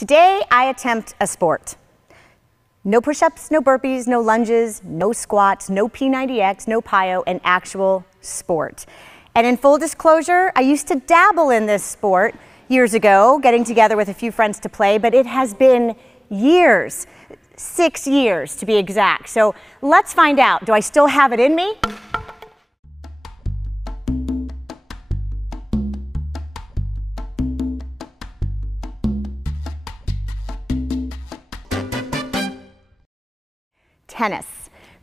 Today, I attempt a sport. No push-ups, no burpees, no lunges, no squats, no P90X, no plyo, an actual sport. And in full disclosure, I used to dabble in this sport years ago, getting together with a few friends to play, but it has been years, 6 years to be exact. So let's find out, do I still have it in me? Tennis.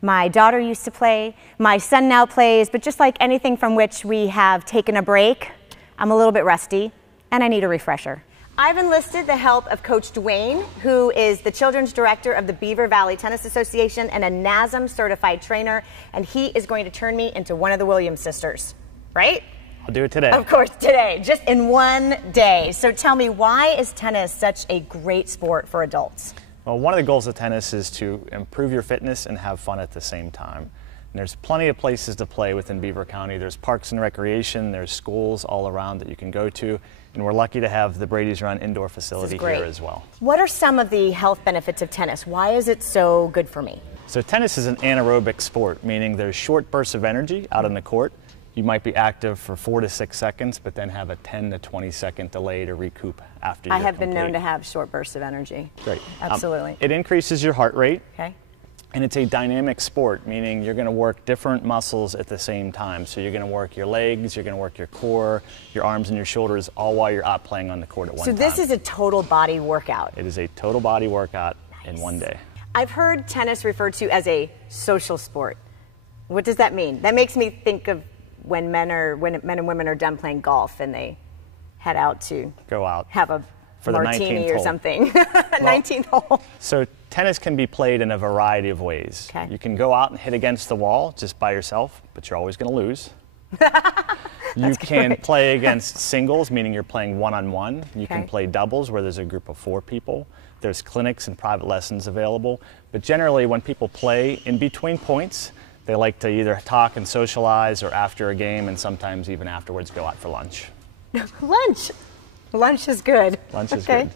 My daughter used to play, my son now plays, but just like anything from which we have taken a break, I'm a little bit rusty and I need a refresher. I've enlisted the help of Coach Duane, who is the children's director of the Beaver Valley Tennis Association and a NASM certified trainer, and he is going to turn me into one of the Williams sisters, right? I'll do it today. Of course, today, just in one day. So tell me, why is tennis such a great sport for adults? Well, one of the goals of tennis is to improve your fitness and have fun at the same time. And there's plenty of places to play within Beaver County. There's parks and recreation, there's schools all around that you can go to, and we're lucky to have the Brady's Run indoor facility here as well. What are some of the health benefits of tennis? Why is it so good for me? So tennis is an anaerobic sport, meaning there's short bursts of energy out on the court. You might be active for 4 to 6 seconds, but then have a 10 to 20 second delay to recoup after you're I have complete. been known to have short bursts of energy. Great. Absolutely. It increases your heart rate. Okay. And it's a dynamic sport, meaning you're going to work different muscles at the same time. So you're going to work your legs, you're going to work your core, your arms and your shoulders, all while you're out playing on the court at one time. So this is a total body workout. It is a total body workout in one day. I've heard tennis referred to as a social sport. What does that mean? That makes me think of when men and women are done playing golf and they head out to have a for martini the 19th or hole. something. 19th hole. So tennis can be played in a variety of ways. Okay. You can go out and hit against the wall just by yourself, but you're always going to lose. You can play against singles, meaning you're playing one-on-one. You can play doubles where there's a group of 4 people. There's clinics and private lessons available. But generally when people play in between points, they like to either talk and socialize or after a game, and sometimes even afterwards go out for lunch. Lunch? Lunch is good. Lunch is good.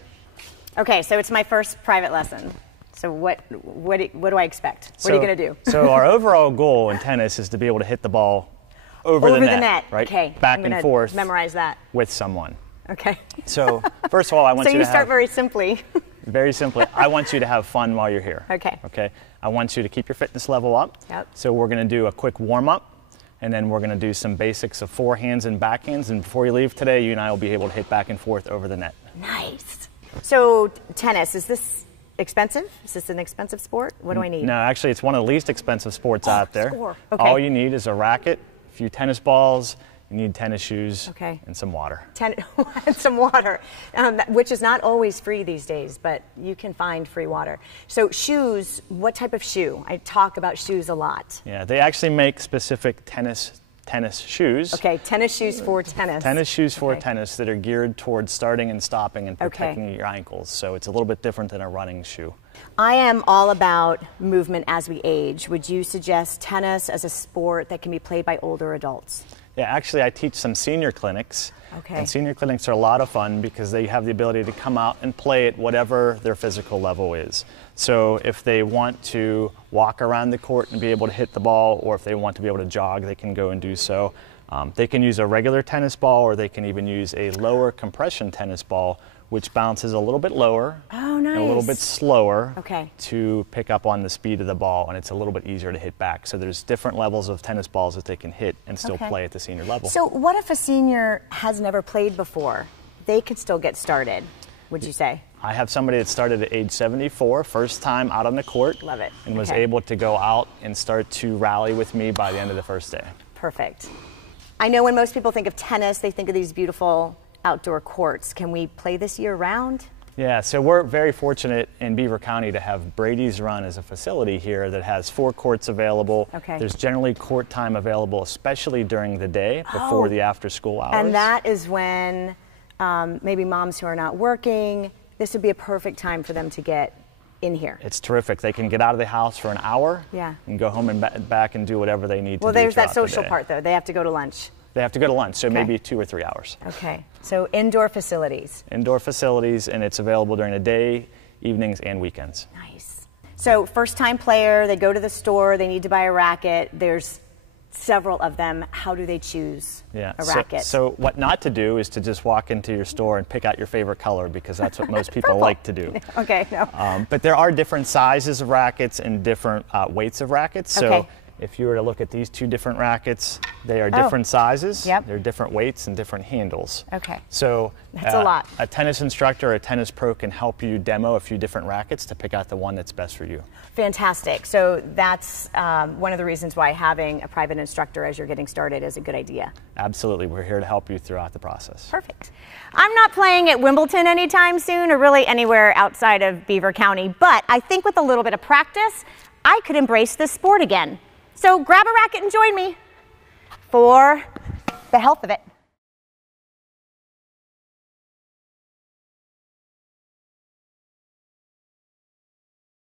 Okay, so it's my first private lesson. So what do I expect? What are you going to do? So our overall goal in tennis is to be able to hit the ball over the net, right? Okay. Back and forth. Memorize that. With someone. Okay. So first of all, I want you to start very simply. Very simply, I want you to have fun while you're here. Okay. Okay. I want you to keep your fitness level up. Yep. So we're going to do a quick warm-up, and then we're going to do some basics of forehands and backhands. And before you leave today, you and I will be able to hit back and forth over the net. Nice. So tennis, is this expensive? Is this an expensive sport? What do I need? No, actually, it's one of the least expensive sports out there. Okay. All you need is a racket, a few tennis balls. You need tennis shoes and some water. And some water, which is not always free these days, but you can find free water. So shoes, what type of shoe? I talk about shoes a lot. Yeah, they actually make specific tennis shoes. Okay, tennis shoes for tennis. Tennis shoes for tennis that are geared towards starting and stopping and protecting your ankles. So it's a little bit different than a running shoe. I am all about movement as we age. Would you suggest tennis as a sport that can be played by older adults? Yeah, actually I teach some senior clinics. Okay. And senior clinics are a lot of fun because they have the ability to come out and play at whatever their physical level is. So if they want to walk around the court and be able to hit the ball, or if they want to be able to jog, they can go and do so. They can use a regular tennis ball, or they can even use a lower compression tennis ball, which bounces a little bit lower and a little bit slower to pick up on the speed of the ball, and it's a little bit easier to hit back. So there's different levels of tennis balls that they can hit and still play at the senior level. So what if a senior has never played before? They could still get started, would you say? I have somebody that started at age 74, first time out on the court. Love it. And was able to go out and start to rally with me by the end of the first day. Perfect. I know when most people think of tennis, they think of these beautiful outdoor courts. Can we play this year round? Yeah, so we're very fortunate in Beaver County to have Brady's Run as a facility here that has 4 courts available. There's generally court time available, especially during the day before the after school hours. And that is when maybe moms who are not working, this would be a perfect time for them to get in here. It's terrific. They can get out of the house for an hour and go home and back and do whatever they need to do. Well, there's that social part, though. They have to go to lunch. They have to go to lunch, so Okay. maybe 2 or 3 hours. Okay, so indoor facilities. Indoor facilities, and it's available during the day, evenings, and weekends. Nice. So first-time player, they go to the store, they need to buy a racket. There's several of them. How do they choose a racket? So what not to do is to just walk into your store and pick out your favorite color, because that's what most people like to do. Okay, no. But there are different sizes of rackets and different weights of rackets. So Okay. if you were to look at these 2 different rackets, they are different sizes. Yep. They're different weights and different handles. Okay. So That's a lot. A tennis instructor or a tennis pro can help you demo a few different rackets to pick out the one that's best for you. Fantastic. So that's one of the reasons why having a private instructor as you're getting started is a good idea. Absolutely. We're here to help you throughout the process. Perfect. I'm not playing at Wimbledon anytime soon, or really anywhere outside of Beaver County, but I think with a little bit of practice, I could embrace this sport again. So grab a racket and join me for the health of it.